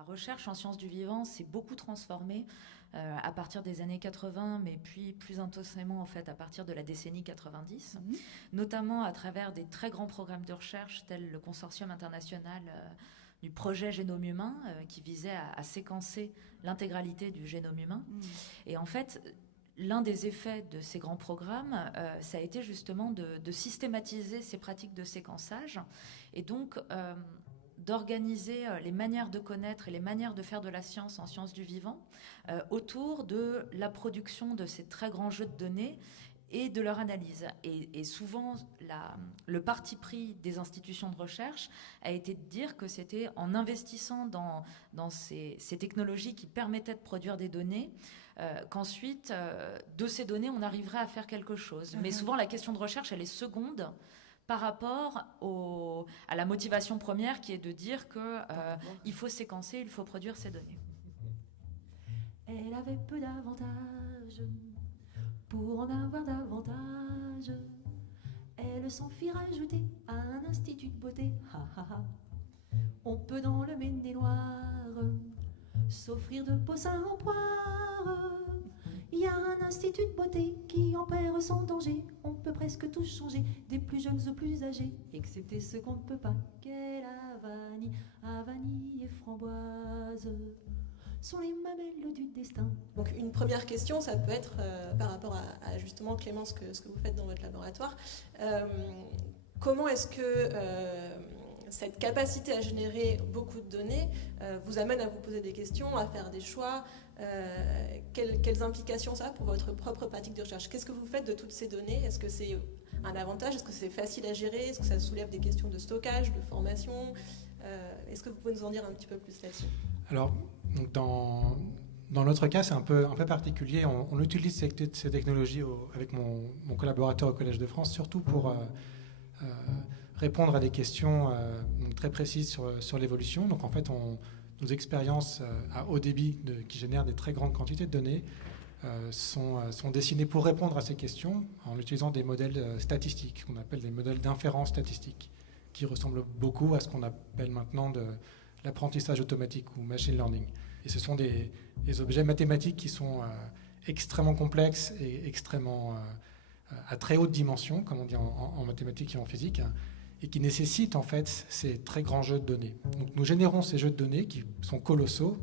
La recherche en sciences du vivant s'est beaucoup transformée à partir des années 80, mais puis plus intensément en fait à partir de la décennie 90, notamment à travers des très grands programmes de recherche tels le consortium international du projet Génome humain qui visait à séquencer l'intégralité du génome humain. Et en fait, l'un des effets de ces grands programmes, ça a été justement de systématiser ces pratiques de séquençage et donc d'organiser les manières de connaître et les manières de faire de la science en sciences du vivant autour de la production de ces très grands jeux de données et de leur analyse. Et souvent, le parti pris des institutions de recherche a été de dire que c'était en investissant dans ces technologies qui permettaient de produire des données qu'ensuite, de ces données, on arriverait à faire quelque chose. Mais souvent, la question de recherche, elle est seconde par rapport à la motivation première qui est de dire qu'il faut séquencer, il faut produire ces données. Elle avait peu d'avantages pour en avoir davantage. Elle s'en fit rajouter à un institut de beauté. Ha ha ha. On peut dans le Maine-et-Loire s'offrir de Poussin en poire. Il y a un institut de beauté qui opère sans danger. On peut presque tout changer, des plus jeunes aux plus âgés, excepté ce qu'on ne peut pas. Quelle à vanille et framboise sont les mamelles du destin. Donc une première question, ça peut être par rapport à justement Clément, ce que vous faites dans votre laboratoire. Comment est-ce que cette capacité à générer beaucoup de données vous amène à vous poser des questions, à faire des choix? Quelles implications ça a pour votre propre pratique de recherche? Qu'est-ce que vous faites de toutes ces données? Est-ce que c'est un avantage? Est-ce que c'est facile à gérer? Est-ce que ça soulève des questions de stockage, de formation? Est-ce que vous pouvez nous en dire un petit peu plus là-dessus? Alors, dans notre cas, c'est un peu particulier. On utilise ces technologies avec mon collaborateur au Collège de France, surtout pour répondre à des questions très précises sur l'évolution. Donc, en fait, nos expériences à haut débit qui génèrent des très grandes quantités de données sont dessinées pour répondre à ces questions en utilisant des modèles statistiques, qu'on appelle des modèles d'inférence statistique, qui ressemblent beaucoup à ce qu'on appelle maintenant de l'apprentissage automatique ou machine learning. Et ce sont des objets mathématiques qui sont extrêmement complexes et extrêmement à très haute dimension, comme on dit en mathématiques et en physique, et qui nécessitent en fait ces très grands jeux de données. Donc nous générons ces jeux de données qui sont colossaux,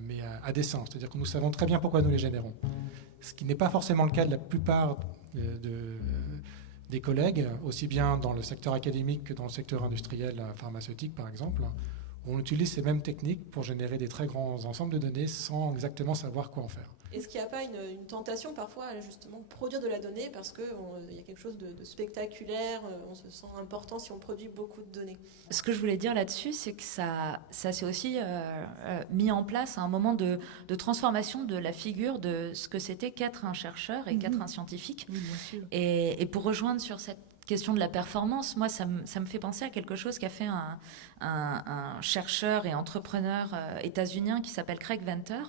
mais à dessein. C'est-à-dire que nous savons très bien pourquoi nous les générons. Ce qui n'est pas forcément le cas de la plupart des collègues, aussi bien dans le secteur académique que dans le secteur industriel pharmaceutique, par exemple. On utilise ces mêmes techniques pour générer des très grands ensembles de données sans exactement savoir quoi en faire. Est-ce qu'il n'y a pas une tentation parfois à justement produire de la donnée parce qu'il y a quelque chose de spectaculaire, on se sent important si on produit beaucoup de données? Ce que je voulais dire là-dessus, c'est que ça s'est aussi mis en place à un moment de transformation de la figure de ce que c'était qu'être un chercheur et qu'être un scientifique. Oui, bien sûr. Et pour rejoindre sur cette question de la performance, moi, ça me fait penser à quelque chose qu'a fait un chercheur et entrepreneur états-unien qui s'appelle Craig Venter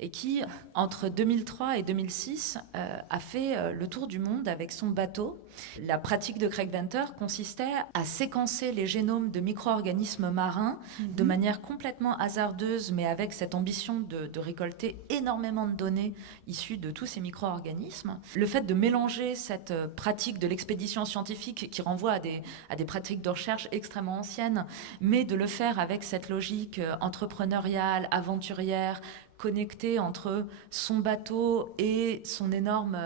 et qui, entre 2003 et 2006, a fait le tour du monde avec son bateau. La pratique de Craig Venter consistait à séquencer les génomes de micro-organismes marins de manière complètement hasardeuse, mais avec cette ambition de récolter énormément de données issues de tous ces micro-organismes. Le fait de mélanger cette pratique de l'expédition scientifique qui renvoie à des pratiques de recherche extrêmement anciennes, mais de le faire avec cette logique entrepreneuriale, aventurière, connecté entre son bateau et son énorme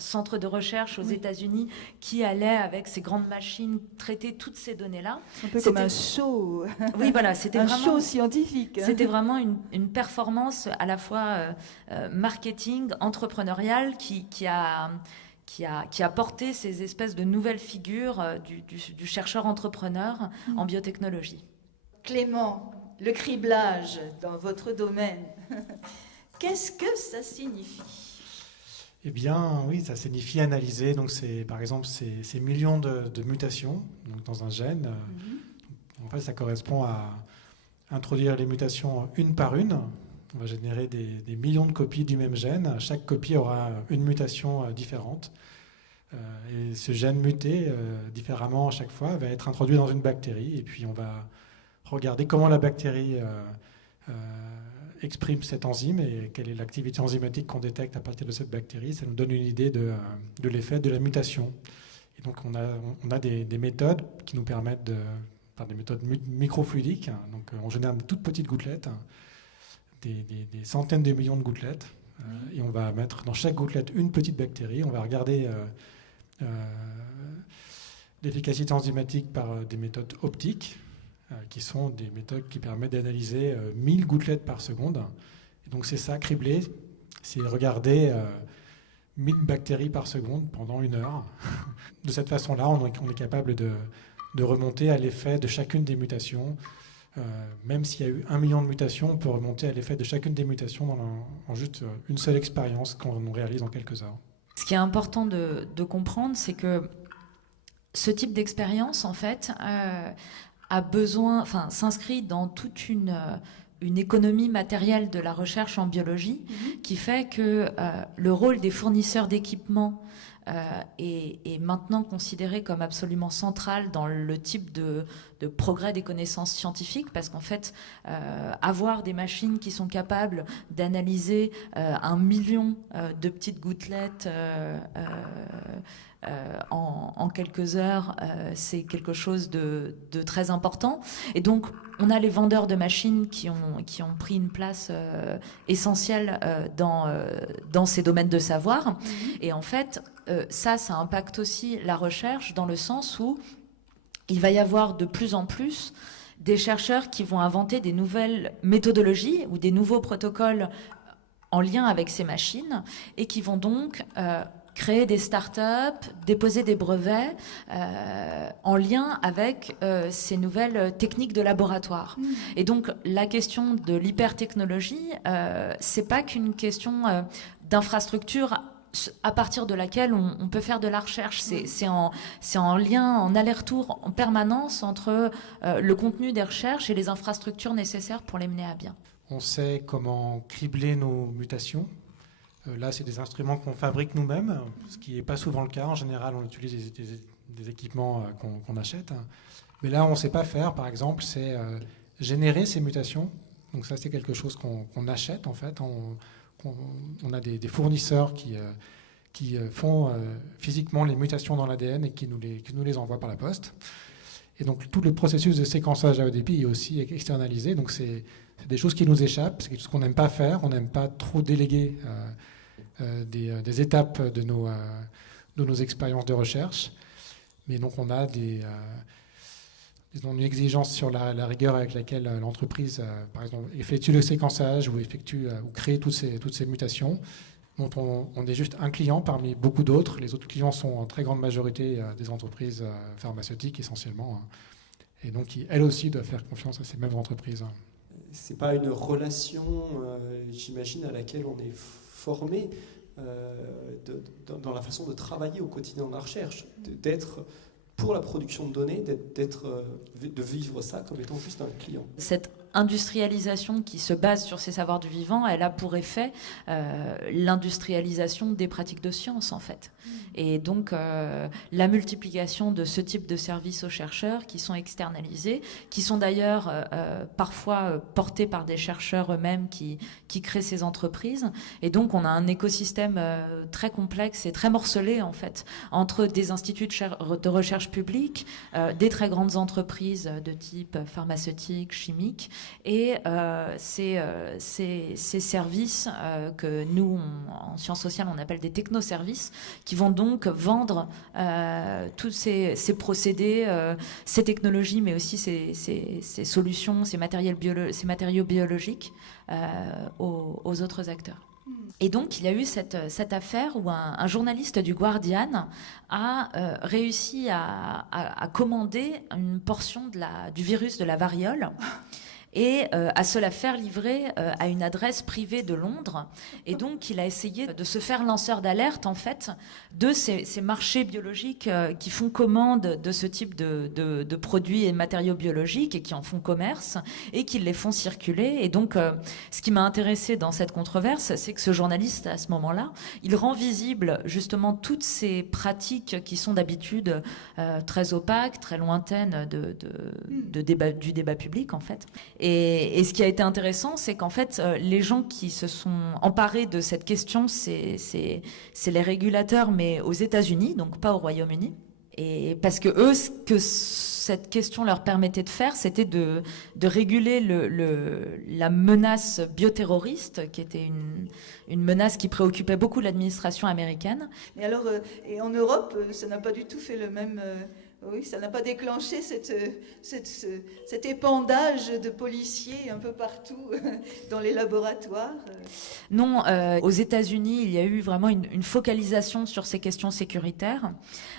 centre de recherche aux États-Unis qui allait, avec ses grandes machines, traiter toutes ces données-là. Un peu comme un show. Oui, voilà, c'était un vraiment show scientifique. C'était vraiment une performance à la fois marketing, entrepreneuriale qui a porté ces espèces de nouvelles figures du chercheur-entrepreneur en biotechnologie. Clément, le criblage dans votre domaine, qu'est-ce que ça signifie? Eh bien, oui, ça signifie analyser. Donc, par exemple, ces millions de mutations donc dans un gène. En fait, ça correspond à introduire les mutations une par une. On va générer des millions de copies du même gène. Chaque copie aura une mutation différente. Et ce gène muté différemment à chaque fois va être introduit dans une bactérie. Et puis, on va regarder comment la bactérie exprime cette enzyme et quelle est l'activité enzymatique qu'on détecte à partir de cette bactérie. Ça nous donne une idée de l'effet de la mutation. Et donc on a des méthodes qui nous permettent des méthodes microfluidiques, donc on génère de toutes petites gouttelettes, des centaines de millions de gouttelettes, et on va mettre dans chaque gouttelette une petite bactérie. On va regarder l'efficacité enzymatique par des méthodes optiques, qui sont des méthodes qui permettent d'analyser 1000 gouttelettes par seconde. Et donc c'est ça, cribler, c'est regarder 1000 bactéries par seconde pendant 1 heure. De cette façon-là, on est capable de remonter à l'effet de chacune des mutations. Même s'il y a eu 1 million de mutations, on peut remonter à l'effet de chacune des mutations en juste une seule expérience qu'on réalise en quelques heures. Ce qui est important de comprendre, c'est que ce type d'expérience, en fait, s'inscrit dans toute une économie matérielle de la recherche en biologie qui fait que le rôle des fournisseurs d'équipements est maintenant considéré comme absolument central dans le type de progrès des connaissances scientifiques, parce qu'en fait, avoir des machines qui sont capables d'analyser 1 million de petites gouttelettes en quelques heures, c'est quelque chose de très important. Et donc, on a les vendeurs de machines qui ont pris une place essentielle dans ces domaines de savoir. Et en fait, ça impacte aussi la recherche dans le sens où il va y avoir de plus en plus des chercheurs qui vont inventer des nouvelles méthodologies ou des nouveaux protocoles en lien avec ces machines et qui vont donc créer des startups, déposer des brevets en lien avec ces nouvelles techniques de laboratoire. Et donc, la question de l'hypertechnologie, c'est pas qu'une question d'infrastructure à partir de laquelle on peut faire de la recherche. C'est en lien, en aller-retour en permanence entre le contenu des recherches et les infrastructures nécessaires pour les mener à bien. On sait comment cribler nos mutations. Là, c'est des instruments qu'on fabrique nous-mêmes, ce qui n'est pas souvent le cas. En général, on utilise des équipements qu'on achète. Mais là, on ne sait pas faire. Par exemple, c'est générer ces mutations. Donc ça, c'est quelque chose qu'on achète, en fait. On a des fournisseurs qui font physiquement les mutations dans l'ADN et qui nous les envoient par la poste. Et donc, tout le processus de séquençage AODP est aussi externalisé. Donc, c'est des choses qui nous échappent. C'est quelque chose qu'on n'aime pas faire. On n'aime pas trop déléguer des étapes de nos expériences de recherche. Mais donc, on a une exigence sur la rigueur avec laquelle l'entreprise, par exemple, effectue le séquençage ou crée toutes ces mutations, dont on est juste un client parmi beaucoup d'autres. Les autres clients sont en très grande majorité des entreprises pharmaceutiques essentiellement, et donc qui, elles aussi, doivent faire confiance à ces mêmes entreprises. C'est pas une relation, j'imagine, à laquelle on est formé dans la façon de travailler au quotidien dans la recherche, d'être pour la production de données, de vivre ça comme étant juste un client. Cette industrialisation qui se base sur ces savoirs du vivant, elle a pour effet l'industrialisation des pratiques de science, en fait. Et donc, la multiplication de ce type de services aux chercheurs qui sont externalisés, qui sont d'ailleurs parfois portés par des chercheurs eux-mêmes qui créent ces entreprises. Et donc, on a un écosystème très complexe et très morcelé, en fait, entre des instituts de recherche publique, des très grandes entreprises de type pharmaceutique, chimique, et ces services que nous, en sciences sociales, on appelle des technoservices, qui vont donc vendre tous ces procédés, ces technologies, mais aussi ces solutions, ces matériaux biologiques aux autres acteurs. Et donc, il y a eu cette affaire où un journaliste du Guardian a réussi à commander une portion du virus de la variole. et à se la faire livrer à une adresse privée de Londres. Et donc, il a essayé de se faire lanceur d'alerte, en fait, de ces marchés biologiques qui font commande de ce type de produits et matériaux biologiques et qui en font commerce et qui les font circuler. Et donc, ce qui m'a intéressé dans cette controverse, c'est que ce journaliste, à ce moment-là, il rend visible justement toutes ces pratiques qui sont d'habitude très opaques, très lointaines du débat public, en fait. Et ce qui a été intéressant, c'est qu'en fait, les gens qui se sont emparés de cette question, c'est les régulateurs, mais aux États-Unis, donc pas au Royaume-Uni. Et parce que eux, ce que cette question leur permettait de faire, c'était de réguler la menace bioterroriste, qui était une menace qui préoccupait beaucoup l'administration américaine. Mais alors, et en Europe, ça n'a pas du tout fait le même... Oui, ça n'a pas déclenché cet épandage de policiers un peu partout dans les laboratoires. Non, aux États-Unis, il y a eu vraiment une focalisation sur ces questions sécuritaires,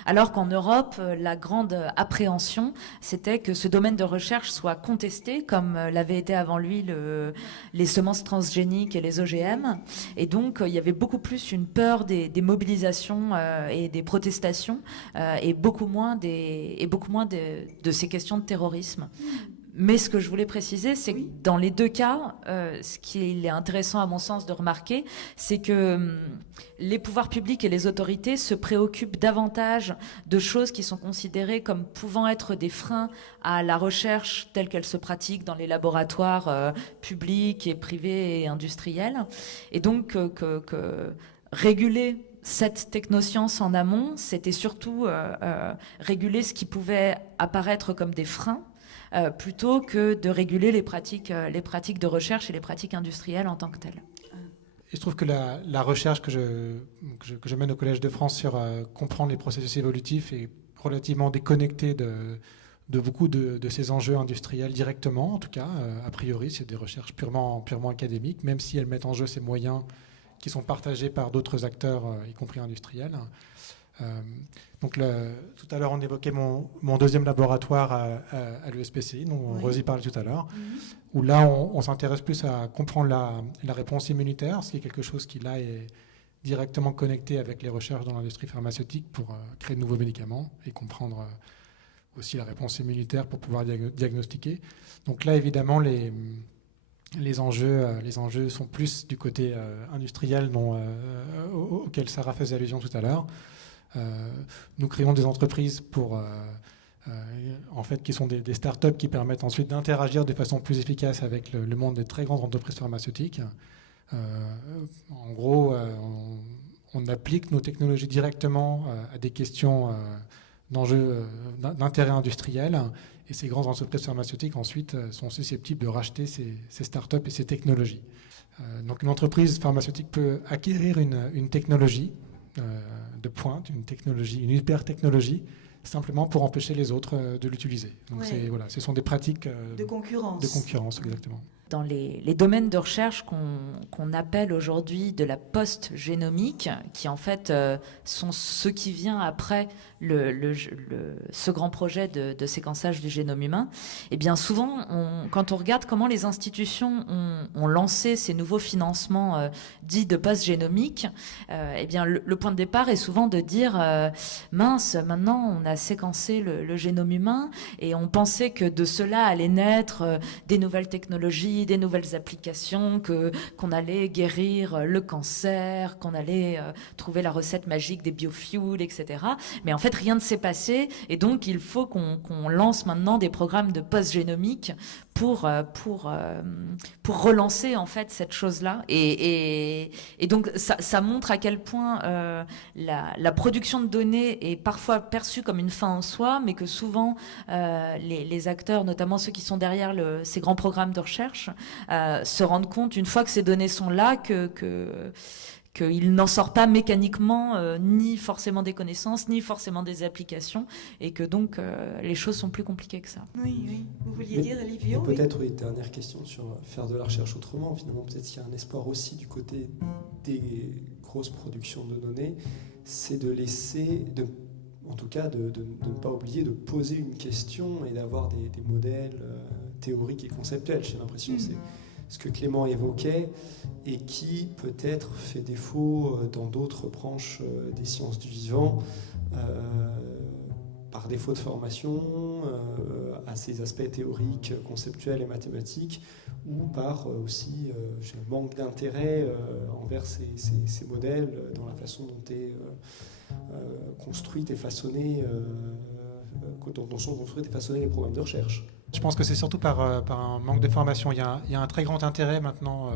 alors qu'en Europe, la grande appréhension, c'était que ce domaine de recherche soit contesté, comme l'avait été avant lui les semences transgéniques et les OGM. Et donc, il y avait beaucoup plus une peur des mobilisations et des protestations, et beaucoup moins de ces questions de terrorisme. Mais ce que je voulais préciser, c'est que dans les deux cas, ce qu'il est intéressant à mon sens de remarquer, c'est que les pouvoirs publics et les autorités se préoccupent davantage de choses qui sont considérées comme pouvant être des freins à la recherche telle qu'elle se pratique dans les laboratoires publics et privés et industriels. Et donc que réguler cette technoscience en amont, c'était surtout réguler ce qui pouvait apparaître comme des freins, plutôt que de réguler les pratiques de recherche et les pratiques industrielles en tant que telles. Il se trouve que la recherche que je mène au Collège de France sur comprendre les processus évolutifs est relativement déconnectée de beaucoup de ces enjeux industriels directement, en tout cas, a priori, c'est des recherches purement académiques, même si elles mettent en jeu ces moyens qui sont partagés par d'autres acteurs, y compris industriels. Donc tout à l'heure, on évoquait mon deuxième laboratoire à l'ESPCI, dont Rosie parlait tout à l'heure, où là, on s'intéresse plus à comprendre la réponse immunitaire, ce qui est quelque chose qui, là, est directement connecté avec les recherches dans l'industrie pharmaceutique pour créer de nouveaux médicaments et comprendre aussi la réponse immunitaire pour pouvoir diagnostiquer. Donc là, évidemment, les enjeux sont plus du côté industriel auquel Sarah faisait allusion tout à l'heure. Nous créons des entreprises qui sont des startups qui permettent ensuite d'interagir de façon plus efficace avec le monde des très grandes entreprises pharmaceutiques. En gros, on applique nos technologies directement à des questions d'enjeux d'intérêt industriel. Et ces grandes entreprises pharmaceutiques, ensuite, sont susceptibles de racheter ces startups et ces technologies. Donc une entreprise pharmaceutique peut acquérir une technologie de pointe, une hyper technologie, simplement pour empêcher les autres de l'utiliser. Donc ce sont des pratiques de concurrence. De concurrence, exactement. Dans les domaines de recherche qu'on appelle aujourd'hui de la post-génomique, qui en fait sont ceux qui viennent après ce grand projet de séquençage du génome humain, et bien souvent, quand on regarde comment les institutions ont lancé ces nouveaux financements dits de post-génomique, et bien le point de départ est souvent de dire mince, maintenant on a séquencé le génome humain et on pensait que de cela allait naître des nouvelles technologies, des nouvelles applications, qu'on allait guérir le cancer, qu'on allait trouver la recette magique des biofuels, etc. Mais en fait, rien ne s'est passé, et donc il faut qu'on lance maintenant des programmes de post-génomique pour relancer en fait cette chose-là. Et donc ça montre à quel point la production de données est parfois perçue comme une fin en soi, mais que souvent les acteurs, notamment ceux qui sont derrière ces grands programmes de recherche, se rendent compte une fois que ces données sont là qu'il n'en sort pas mécaniquement ni forcément des connaissances, ni forcément des applications, et que donc les choses sont plus compliquées que ça. Oui. Vous vouliez dire, Livio? Peut-être, dernière question sur faire de la recherche autrement. Finalement, peut-être qu'il y a un espoir aussi du côté des grosses productions de données, c'est de laisser, en tout cas, de ne pas oublier de poser une question et d'avoir des modèles théorique et conceptuelle. J'ai l'impression que c'est ce que Clément évoquait et qui peut-être fait défaut dans d'autres branches des sciences du vivant, par défaut de formation à ces aspects théoriques, conceptuels et mathématiques, ou par aussi manque d'intérêt envers ces modèles dans la façon dont est construite et façonnée, dont sont construites et façonnés les programmes de recherche. Je pense que c'est surtout par un manque de formation. Il y a un très grand intérêt maintenant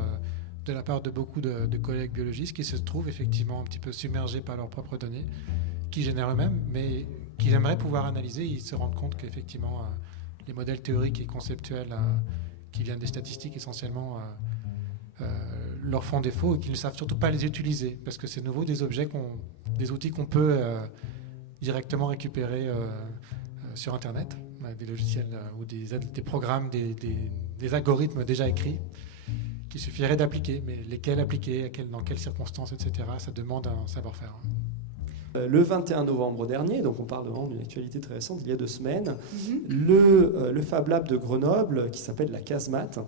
de la part de beaucoup de collègues biologistes qui se trouvent effectivement un petit peu submergés par leurs propres données, qui génèrent eux-mêmes, mais qu'ils aimeraient pouvoir analyser. Ils se rendent compte qu'effectivement, les modèles théoriques et conceptuels qui viennent des statistiques essentiellement leur font défaut et qu'ils ne savent surtout pas les utiliser, parce que c'est nouveau des outils qu'on peut directement récupérer sur Internet, des logiciels ou des programmes, des algorithmes déjà écrits qu'il suffirait d'appliquer, mais lesquels appliquer, dans quelles circonstances, etc., ça demande un savoir-faire. Le 21 novembre dernier, donc on parle vraiment d'une actualité très récente, il y a 2 semaines, le Fab Lab de Grenoble, qui s'appelle la Casemate,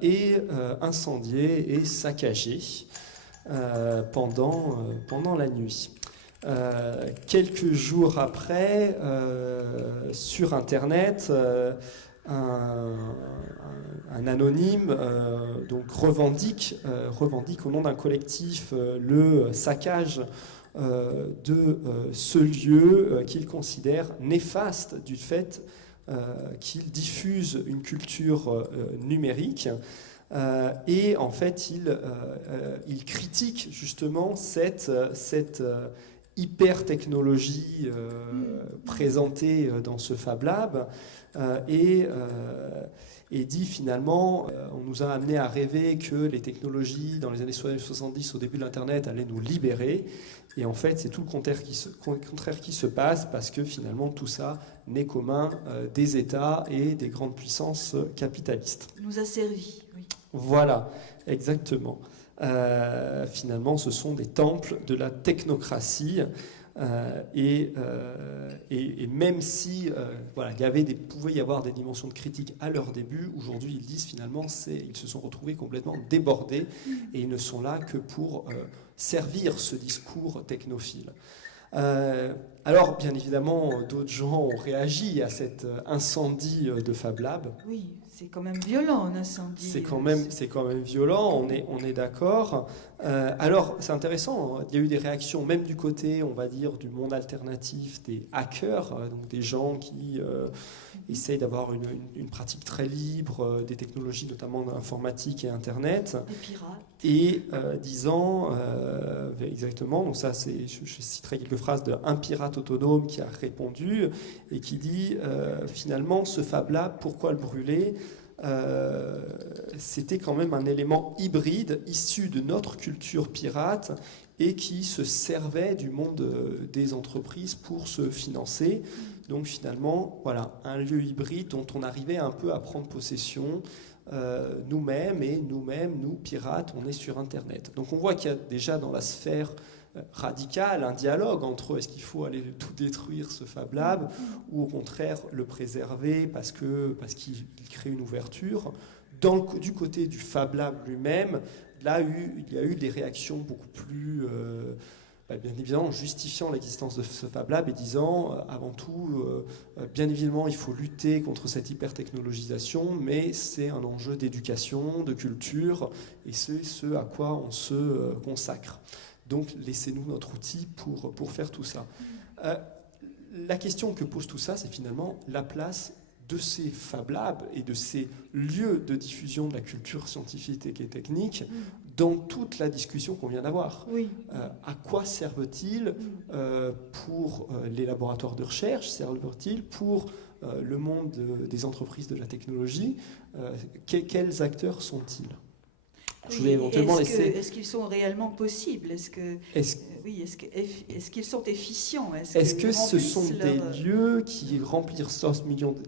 est incendié et saccagé pendant la nuit. Quelques jours après, sur Internet, un anonyme donc revendique au nom d'un collectif le saccage de ce lieu qu'il considère néfaste du fait qu'il diffuse une culture numérique. Et en fait, il critique justement cette hyper-technologie présentée dans ce Fab Lab et dit finalement, on nous a amené à rêver que les technologies dans les années 70, au début de l'Internet, allaient nous libérer. Et en fait, c'est tout le contraire qui se passe, parce que finalement, tout ça n'est qu'aux des États et des grandes puissances capitalistes. Nous a servi, oui. Voilà, exactement. Finalement, ce sont des temples de la technocratie. Et même si pouvait y avoir des dimensions de critique à leur début, aujourd'hui ils disent finalement ils se sont retrouvés complètement débordés et ils ne sont là que pour servir ce discours technophile. Alors bien évidemment d'autres gens ont réagi à cet incendie de Fab Lab. Oui, c'est quand même violent un incendie. C'est quand même violent, on est d'accord. Alors, c'est intéressant, il y a eu des réactions, même du côté, on va dire, du monde alternatif, des hackers, donc des gens qui essayent d'avoir une pratique très libre des technologies, notamment informatiques et Internet. Des pirates. Et disant, exactement, donc ça, je citerai quelques phrases d'un pirate autonome qui a répondu et qui dit, finalement, ce Fab Lab, pourquoi le brûler ? C'était quand même un élément hybride issu de notre culture pirate et qui se servait du monde des entreprises pour se financer. Donc finalement, voilà, un lieu hybride dont on arrivait un peu à prendre possession nous-mêmes, et nous, pirates, on est sur Internet. Donc on voit qu'il y a déjà dans la sphère radical, un dialogue entre est-ce qu'il faut aller tout détruire ce Fab Lab ou au contraire le préserver parce qu'il crée une ouverture. Du côté du Fab Lab lui-même, là il y a eu des réactions beaucoup plus bien évidemment justifiant l'existence de ce Fab Lab et disant avant tout bien évidemment il faut lutter contre cette hyper-technologisation, mais c'est un enjeu d'éducation, de culture, et c'est ce à quoi on se consacre. Donc, laissez-nous notre outil pour faire tout ça. La question que pose tout ça, c'est finalement la place de ces Fab Labs et de ces lieux de diffusion de la culture scientifique et technique dans toute la discussion qu'on vient d'avoir. Oui. À quoi servent-ils pour les laboratoires de recherche? Servent-ils pour le monde des entreprises de la technologie? Quels acteurs sont-ils? Je vais éventuellement est-ce qu'ils sont réellement possibles? Est-ce qu'ils sont efficients? Est-ce que ce sont des lieux qui remplissent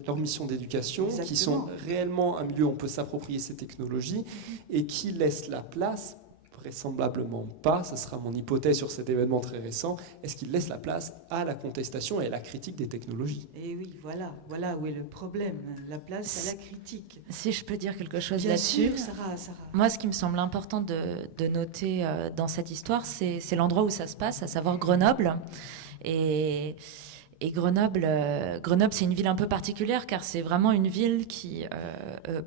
leur mission d'éducation, qui sont réellement un milieu où on peut s'approprier ces technologies et qui laissent la place vraisemblablement pas, ce sera mon hypothèse sur cet événement très récent, est-ce qu'il laisse la place à la contestation et à la critique des technologies? Et oui, voilà où est le problème, la place à la critique. Si je peux dire quelque chose Bien là-dessus. sûr, Sarah. Moi, ce qui me semble important de noter dans cette histoire, c'est l'endroit où ça se passe, à savoir Grenoble. Et Grenoble, c'est une ville un peu particulière car c'est vraiment une ville qui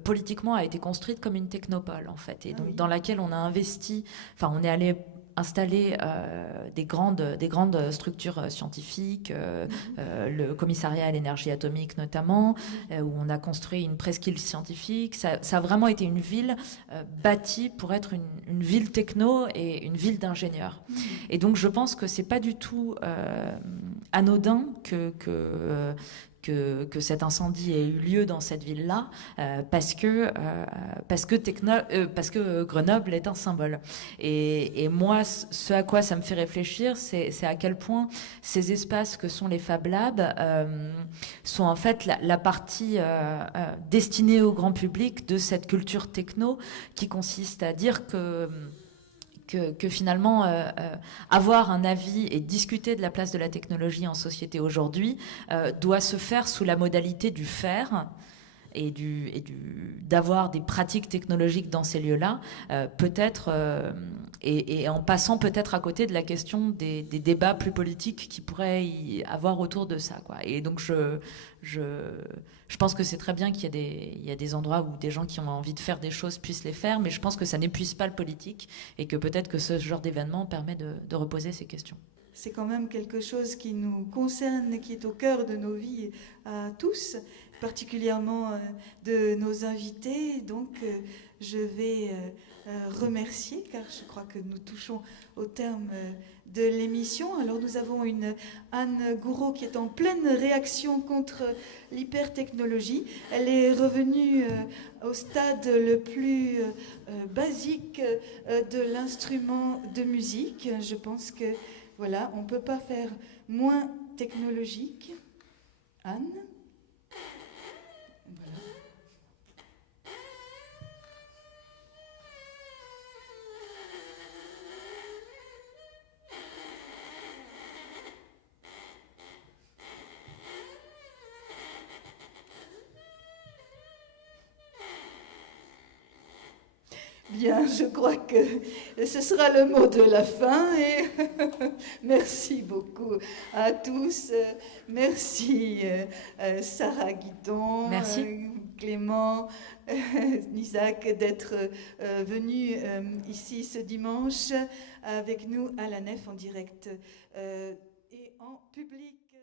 politiquement a été construite comme une technopole en fait, et donc dans laquelle on a investi, enfin on est allé installer des grandes structures scientifiques, le commissariat à l'énergie atomique notamment, où on a construit une presqu'île scientifique. Ça a vraiment été une ville bâtie pour être une ville techno et une ville d'ingénieurs. Et donc je pense que c'est pas du tout anodin que cet incendie ait eu lieu dans cette ville-là, parce que Grenoble est un symbole. Et moi, ce à quoi ça me fait réfléchir, c'est à quel point ces espaces que sont les Fab Labs sont en fait la partie destinée au grand public de cette culture techno qui consiste à dire que finalement, avoir un avis et discuter de la place de la technologie en société aujourd'hui doit se faire sous la modalité du faire et d'avoir des pratiques technologiques dans ces lieux-là, peut-être, et en passant peut-être à côté de la question des débats plus politiques qui pourraient y avoir autour de ça, quoi. Et donc je pense que c'est très bien qu'il y a des endroits où des gens qui ont envie de faire des choses puissent les faire, mais je pense que ça n'épuise pas le politique et que peut-être que ce genre d'événement permet de reposer ces questions. C'est quand même quelque chose qui nous concerne, qui est au cœur de nos vies à tous, particulièrement de nos invités. Donc je vais remercier, car je crois que nous touchons au terme de l'émission. Alors nous avons une Anne Gouraud qui est en pleine réaction contre l'hypertechnologie. Elle est revenue au stade le plus basique de l'instrument de musique. Je pense que voilà, on ne peut pas faire moins technologique. Anne ? Voilà. Bien, je crois que ce sera le mot de la fin et merci beaucoup à tous. Merci Sarah Guidon, Clément, Isaac d'être venus ici ce dimanche avec nous à la Nef en direct et en public.